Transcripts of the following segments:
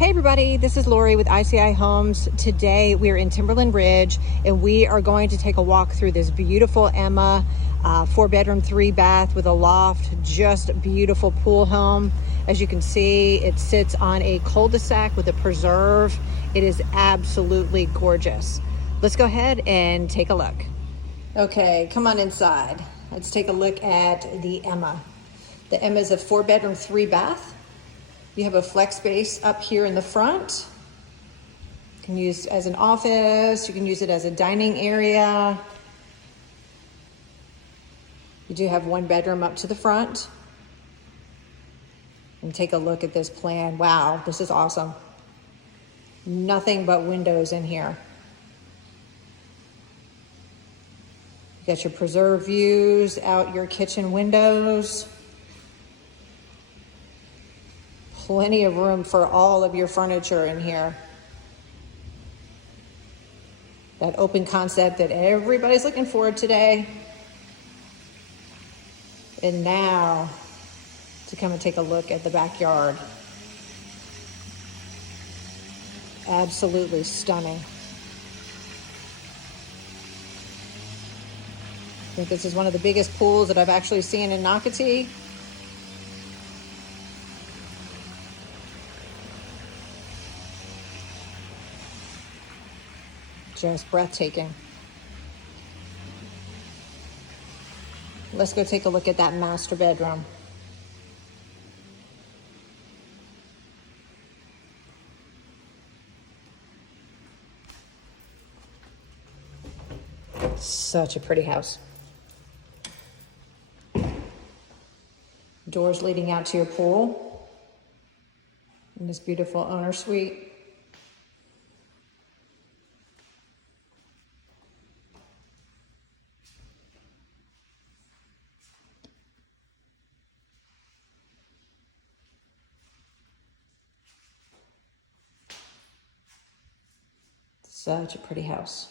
Hey everybody, this is Lori with ICI Homes. Today we're in Timberland Ridge and we are going to take a walk through this beautiful Emma 4-bedroom, 3-bath with a loft, just beautiful pool home. As you can see, it sits on a cul-de-sac with a preserve. It is absolutely gorgeous. Let's go ahead and take a look. Okay, come on inside. Let's take a look at the Emma. The Emma is a 4-bedroom, 3-bath. You have a flex space up here in the front. You can use it as an office. You can use it as a dining area. You do have 1 bedroom up to the front. And take a look at this plan. Wow, this is awesome. Nothing but windows in here. You got your preserve views out your kitchen windows. Plenty of room for all of your furniture in here. That open concept that everybody's looking for today. And now, to come and take a look at the backyard. Absolutely stunning. I think this is one of the biggest pools that I've actually seen in Nocatee. Just breathtaking. Let's go take a look at that master bedroom. Such a pretty house. Doors leading out to your pool. And this beautiful owner suite. Such a pretty house.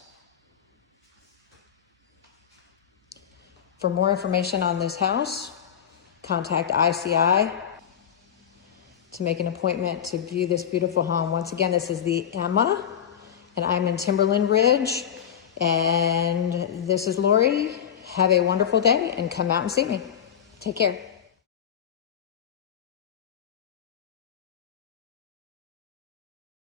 For more information on this house, contact ICI to make an appointment to view this beautiful home. Once again, this is the Emma, and I'm in Timberland Ridge, and this is Lori. Have a wonderful day and come out and see me. Take care.